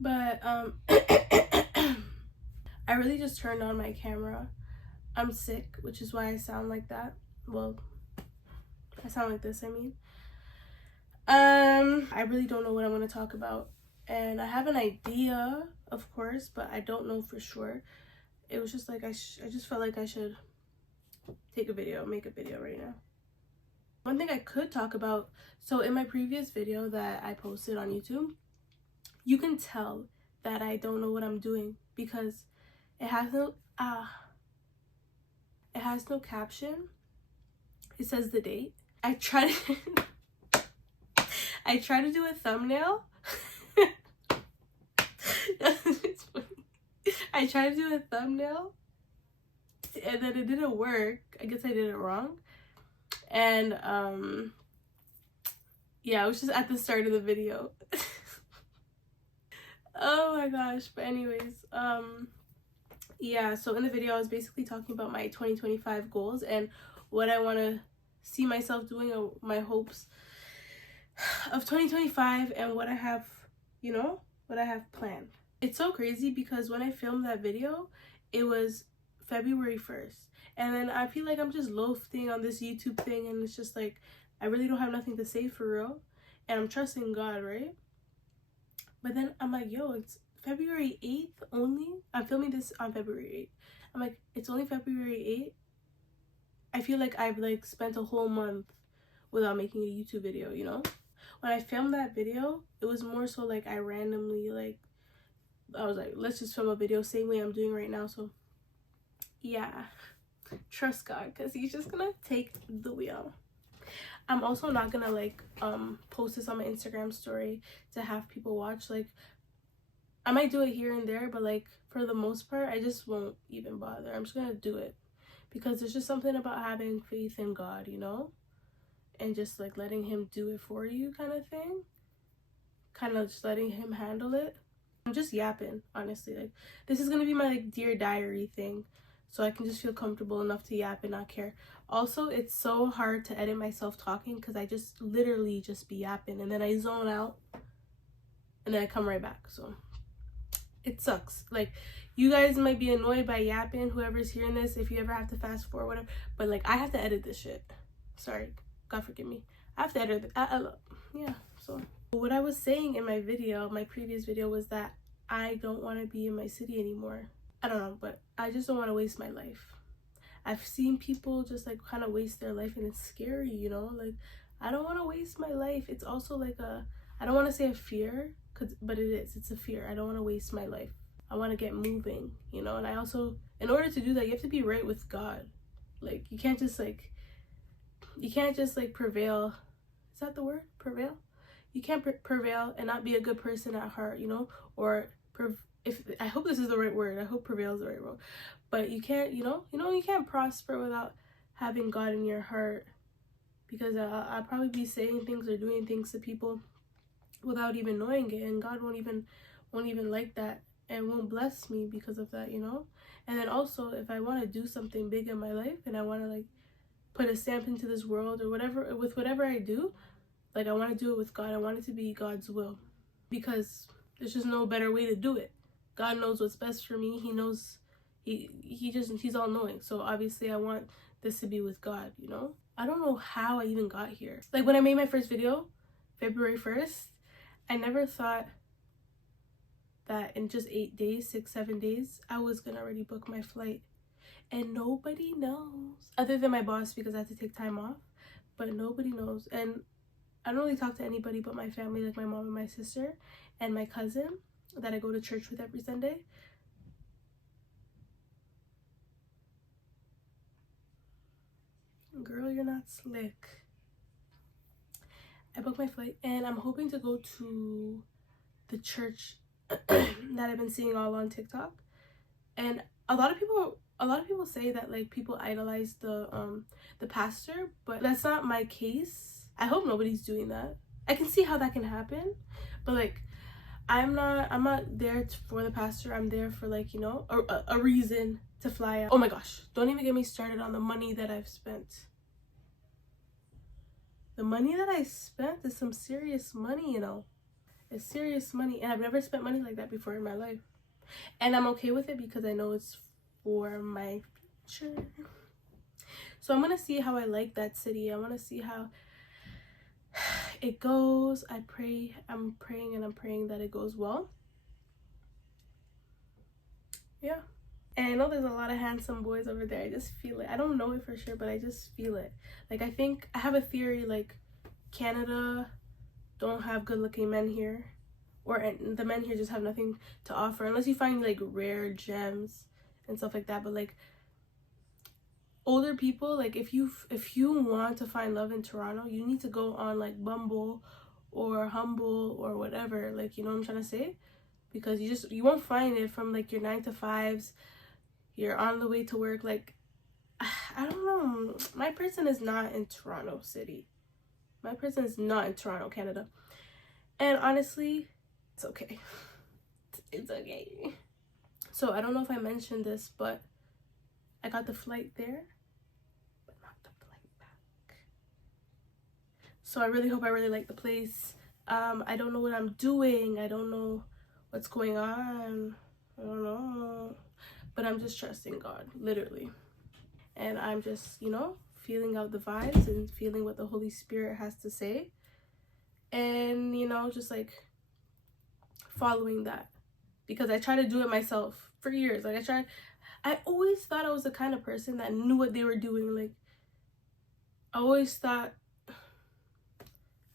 But I really just turned on my camera. I'm sick, which is why I sound like that. Well, I sound like this, I mean. I really don't know what I'm going to talk about. And I have an idea, of course, but I don't know for sure. It was just like I just felt like I should make a video right now. One thing I could talk about, so in my previous video that I posted on YouTube, you can tell that I don't know what I'm doing because it has no caption. It says the date. I try to do a thumbnail. It's funny. I tried to do a thumbnail and then it didn't work. I guess I did it wrong. And yeah, it was just at the start of the video. Oh my gosh. But anyways, yeah, so in the video I was basically talking about my 2025 goals and what I want to see myself doing, or my hopes of 2025, and what I have, you know, what I have planned. It's so crazy because when I filmed that video, it was February 1st. And then I feel like I'm just loafing on this YouTube thing, and it's just like, I really don't have nothing to say for real. And I'm trusting God, right? But then I'm like, yo, it's February 8th only. I'm filming this on February 8th. I'm like, it's only February 8th. I feel like I've like spent a whole month without making a YouTube video, you know? When I filmed that video, it was more so like I randomly like, I was like, let's just film a video same way I'm doing right now. So yeah, trust God, because he's just gonna take the wheel. I'm also not gonna like post this on my Instagram story to have people watch. Like, I might do it here and there, but like for the most part I just won't even bother. I'm just gonna do it because there's just something about having faith in God, you know, and just like letting him do it for you, kind of thing, kind of just letting him handle it. I'm just yapping, honestly. Like, this is gonna be my like Dear Diary thing, so I can just feel comfortable enough to yap and not care. Also, it's so hard to edit myself talking because I just literally just be yapping and then I zone out and then I come right back. So it sucks. Like, you guys might be annoyed by yapping, whoever's hearing this, if you ever have to fast forward, whatever, but like I have to edit this shit. Sorry, God forgive me. I have to edit it. Yeah, so what I was saying in my video, my previous video, was that I don't want to be in my city anymore. I don't know, but I just don't want to waste my life. I've seen people just like kind of waste their life, and it's scary, you know? Like, I don't want to waste my life. It's also like I don't want to say a fear, but it's a fear. I don't want to waste my life. I want to get moving, you know? And I also, in order to do that, you have to be right with God. Like, you can't just like prevail. Is that the word? Prevail? You can't prevail and not be a good person at heart, you know? Or if I hope this is the right word. I hope prevail is the right word. But you can't, you can't prosper without having God in your heart, because I'll probably be saying things or doing things to people without even knowing it, and God won't even like that and won't bless me because of that, you know? And then also, if I want to do something big in my life and I want to like put a stamp into this world or whatever, with whatever I do, like I want to do it with God. I want it to be God's will, because there's just no better way to do it. God knows what's best for me. He knows, he's all knowing. So obviously I want this to be with God, you know? I don't know how I even got here. Like, when I made my first video, February 1st, I never thought that in just 8 days, 6, 7 days, I was gonna already book my flight. And nobody knows, other than my boss, because I had to take time off, but nobody knows. And I don't really talk to anybody but my family, like my mom and my sister and my cousin that I go to church with every Sunday. Girl, you're not slick. I booked my flight and I'm hoping to go to the church that I've been seeing all on TikTok. And a lot of people say that like people idolize the pastor, but that's not my case. I hope nobody's doing that. I can see how that can happen, but like I'm not there for the pastor. I'm there for, like, you know, a reason to fly out. Oh my gosh, don't even get me started on the money that I've spent. The money that I spent is some serious money, you know. It's serious money, and I've never spent money like that before in my life. And I'm okay with it because I know it's for my future. So I'm gonna see how I like that city. I want to see how it goes. I'm praying that it goes well. Yeah. And I know there's a lot of handsome boys over there. I just feel it. I don't know it for sure, but I just feel it. Like, I think I have a theory, like, Canada don't have good looking men here, or the men here just have nothing to offer unless you find like rare gems and stuff like that. But like, older people, like, if you want to find love in Toronto, you need to go on like Bumble or Humble or whatever, like, you know what I'm trying to say, because you won't find it from like your 9 to 5s. You're on the way to work. Like, I don't know, my person is not in Toronto City. My person is not in Toronto, Canada. And honestly, it's okay. It's okay. So I don't know if I mentioned this, but I got the flight there, but not the flight back. So I really hope I really like the place. I don't know what I'm doing. I don't know what's going on. I don't know. But I'm just trusting God, literally. And I'm just, you know, feeling out the vibes and feeling what the Holy Spirit has to say, and, you know, just like following that, because I try to do it myself for years. Like, I always thought I was the kind of person that knew what they were doing. Like, I always thought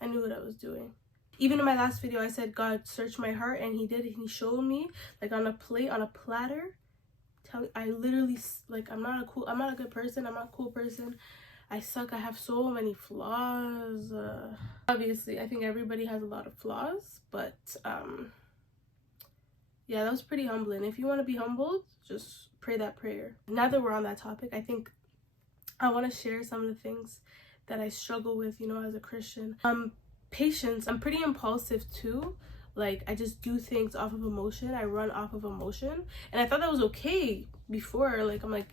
I knew what I was doing. Even in my last video, I said God searched my heart, and he did. He showed me, like, on a plate, on a platter. I literally, like, I'm not a good person. I'm not a cool person. I suck. I have so many flaws. Obviously, I think everybody has a lot of flaws, but yeah, that was pretty humbling. If you want to be humbled, just pray that prayer. Now that we're on that topic, I think I want to share some of the things that I struggle with, you know, as a Christian. Patience. I'm pretty impulsive too. Like, I just do things off of emotion. I run off of emotion, and I thought that was okay before. Like, I'm like,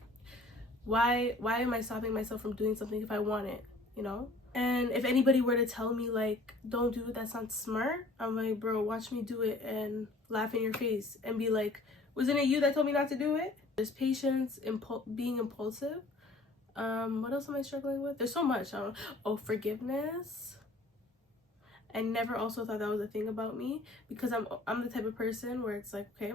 why am I stopping myself from doing something if I want it, you know? And if anybody were to tell me, like, don't do it, that's not smart, I'm like, bro, watch me do it and laugh in your face and be like, wasn't it you that told me not to do it? There's patience, being impulsive. What else am I struggling with? There's so much. Oh, forgiveness. I never also thought that was a thing about me, because I'm the type of person where it's like, okay,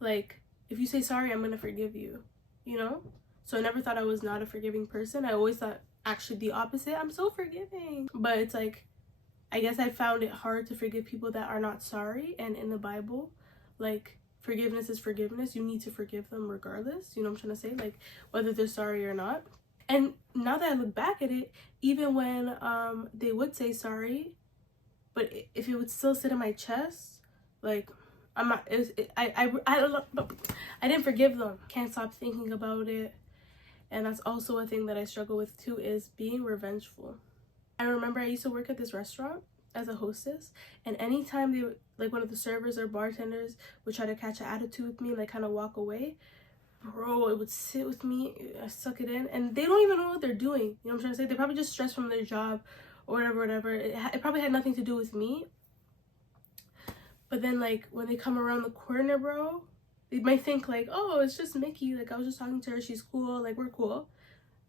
like, if you say sorry, I'm gonna forgive you, you know? So I never thought I was not a forgiving person. I always thought actually the opposite. I'm so forgiving. But it's like, I guess I found it hard to forgive people that are not sorry. And in the Bible, like, forgiveness is forgiveness. You need to forgive them regardless. You know what I'm trying to say? Like, whether they're sorry or not. And now that I look back at it, even when they would say sorry, but if it would still sit in my chest, like, I'm not, I didn't forgive them. Can't stop thinking about it. And that's also a thing that I struggle with too, is being revengeful. I remember I used to work at this restaurant as a hostess, and anytime they, like, one of the servers or bartenders would try to catch an attitude with me and, like, kind of walk away, bro, it would sit with me. I suck it in, and they don't even know what they're doing. You know what I'm trying to say? They're probably just stressed from their job or whatever. It probably had nothing to do with me. But then, like, when they come around the corner, bro, they might think, like, oh, it's just Mickey. Like, I was just talking to her. She's cool. Like, we're cool.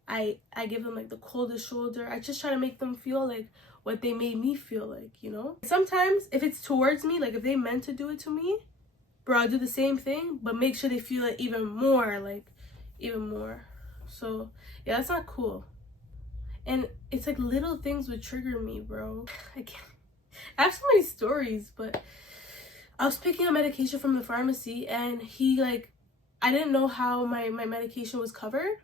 I give them, like, the coldest shoulder. I just try to make them feel like what they made me feel like, you know? Sometimes, if it's towards me, like, if they meant to do it to me, bro, I'll do the same thing, but make sure they feel it even more, like, even more. So, yeah, that's not cool. And it's like little things would trigger me, bro. I have so many stories, but I was picking up medication from the pharmacy, and he, like, I didn't know how my medication was covered,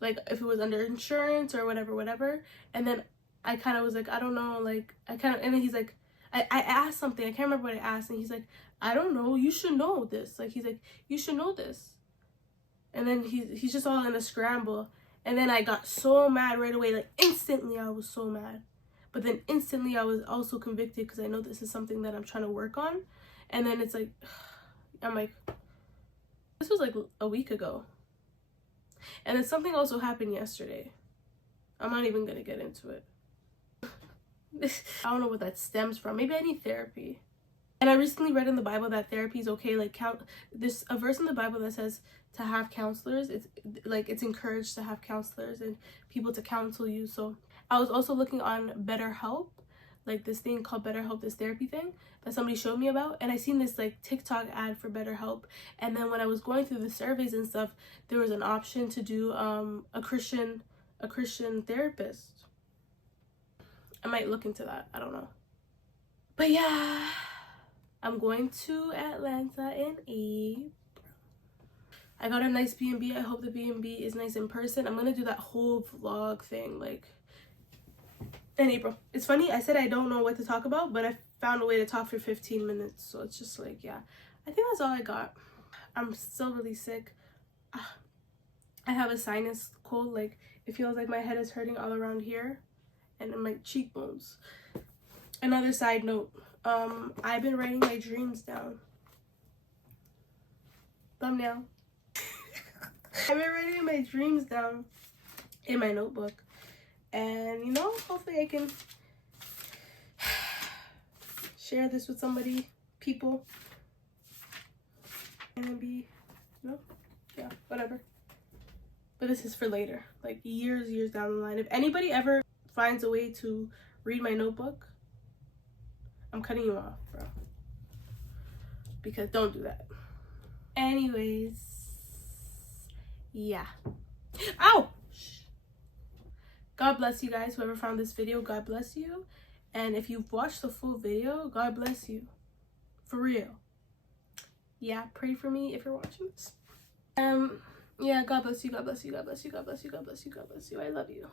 like, if it was under insurance or whatever. And then I kind of was like, I don't know, like, and then he's like, I asked something, I can't remember what I asked, and he's like, I don't know, you should know this. Like, he's like, you should know this. And then he's just all in a scramble. And then I got so mad right away. Like, instantly I was so mad. But then instantly I was also convicted, because I know this is something that I'm trying to work on. And then it's like, I'm like, this was like a week ago. And then something also happened yesterday. I'm not even gonna get into it. I don't know what that stems from. Maybe I need therapy. And I recently read in the Bible that therapy is okay. Like, there's a verse in the Bible that says to have counselors. It's like it's encouraged to have counselors and people to counsel you. So I was also looking on BetterHelp, like this thing called BetterHelp, this therapy thing that somebody showed me about. And I seen this like TikTok ad for BetterHelp. And then when I was going through the surveys and stuff, there was an option to do a Christian therapist. I might look into that. I don't know. But yeah, I'm going to Atlanta in April. I got a nice B&B. I hope the B&B is nice in person. I'm going to do that whole vlog thing like in April. It's funny, I said I don't know what to talk about, but I found a way to talk for 15 minutes. So it's just like, yeah, I think that's all I got. I'm still really sick. I have a sinus cold. Like, it feels like my head is hurting all around here and in my cheekbones. Another side note, I've been writing my dreams down. Thumbnail. I've been writing my dreams down in my notebook. And, you know, hopefully I can share this with somebody, people. And be, you know, yeah, whatever. But this is for later, like years down the line. If anybody ever finds a way to read my notebook, I'm cutting you off, bro. Because don't do that. Anyways, yeah. Ow! God bless you guys. Whoever found this video, God bless you. And if you've watched the full video, God bless you. For real. Yeah, pray for me if you're watching this. Yeah, God bless you, God bless you, God bless you, God bless you, God bless you, God bless you. I love you.